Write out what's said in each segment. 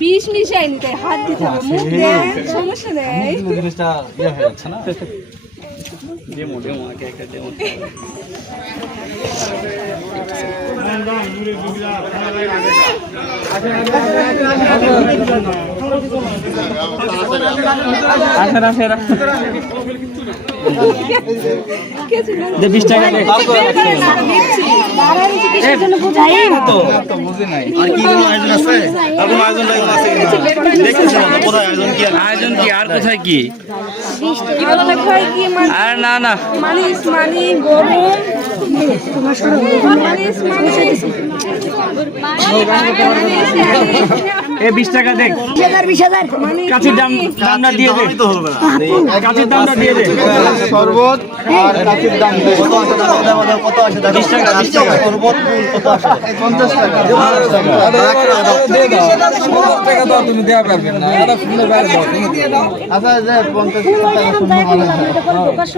বিষ মিশাই নিতে হাত দিতে হবে, মুখ দেয় সমস্যা নেই। জিনিসটা ইয়ে হয়ে যাচ্ছে না। আয়োজন কি আর কোথায় কি আর না না মানিস মানি গরম এ 20 টাকা দেখ 20,000 কাছের দামটা দিয়ে দে কাছের দামটা দিয়ে দে শরবত আর কাঁচির দাম কত আছে? 20 টাকা 20 টাকা শরবত কত আছে? 50 টাকা। 50 টাকা দাও, তুমি দেয়া পারবে না। এটা ফুলে বাইরে দাও, তুমি দিয়ে দাও। আচ্ছা যে 50 টাকা সম্ভব হবে না,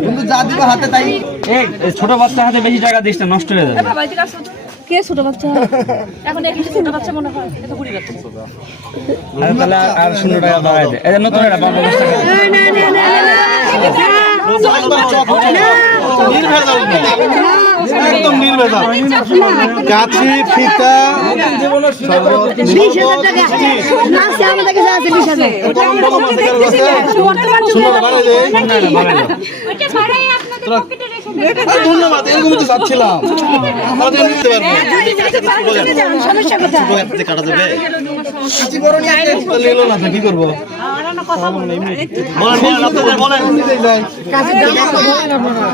কিন্তু যা দিবা হাতে তাই। এই ছোট বাচ্চা হাতে বেশি টাকা দিস না, নষ্ট হয়ে যাবে। কে ছোট বাচ্চা? এখন দেখি ছোট বাচ্চা মনে হয় এটা বুড়ি বাচ্চা। আর তাহলে আর 100 টাকা বাড়াই দে। এটা নতুন একটা 50 টাকা। একদম নির্ভেজাল। কাছি ফিতা 20,000 টাকা মাছ আমাদের কাছে আছে 20,000 ধন্যবাদ। এরকম তো চাচ্ছিলাম, আমাদের নিতে পারবো সমস্যা কোথায়? কাটা যাবে। কাছি বড় নিয়ে আসলে নিলো না, কি করবো? বলেন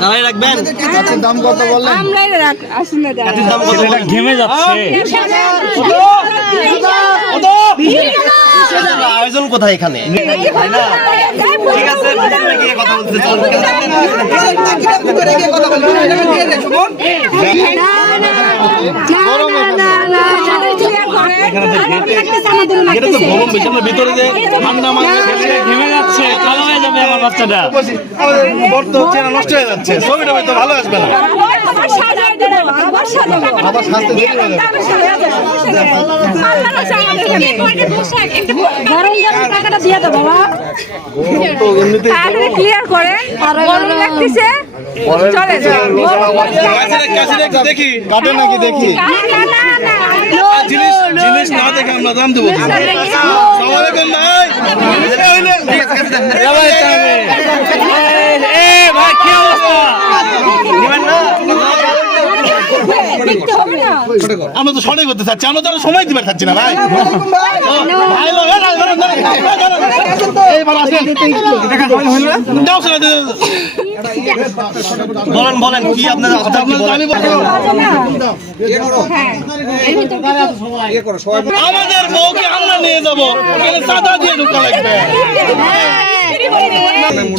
দাঁড়াই রাখবেন। কাছের দাম কত বললেন? আমরাই রাখ আসুন না দাও। কাছের দাম কত? ছেলেটা ঘেমে যাচ্ছে। আয়োজন কোথায় এখানে? ঠিক আছে, কথা বলতে ভিতরে যে ঠান্ডা ঘেমে যাচ্ছে, কালো হয়ে যাবে আমার বাচ্চাটা। নষ্ট হয়ে যাচ্ছে, ছবিটা হয়তো ভালো আসবে না। আবার সাজতে দেরি হয়ে যাবে। গরম গরম টাকাটা দিয়ে দাও বাবা। তাড়াতাড়ি ক্লিয়ার করেন, গরম লাগতেছে। চলে যাও। দেখি কাটে নাকি দেখি। জিনিস না দেখে আমরা দাম দেবো। ভাই কি অবস্থা? আমরা তো সরাই করতে চাচ্ছি, আমরা তো আরো সময় দিবার চাচ্ছি না ভাই। বলেন বলেন কি আপনার আমাদের বউকে আমরা নিয়ে যাবো, চাঁদা দিয়ে ঢুকা লাগবে।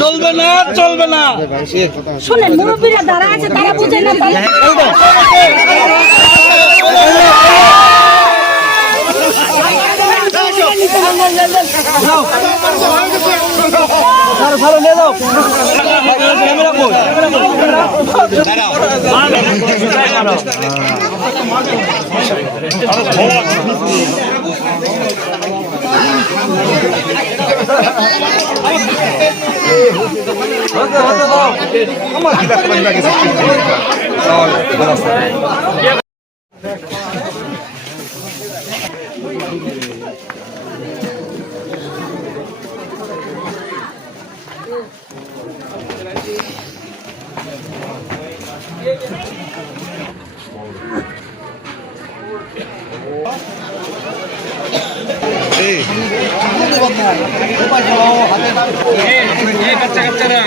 চলবে না চলবে না। শুনেন মুরব্বীরা যারা আছে তারা বুঝে না বাচ্চা কাচ্চারা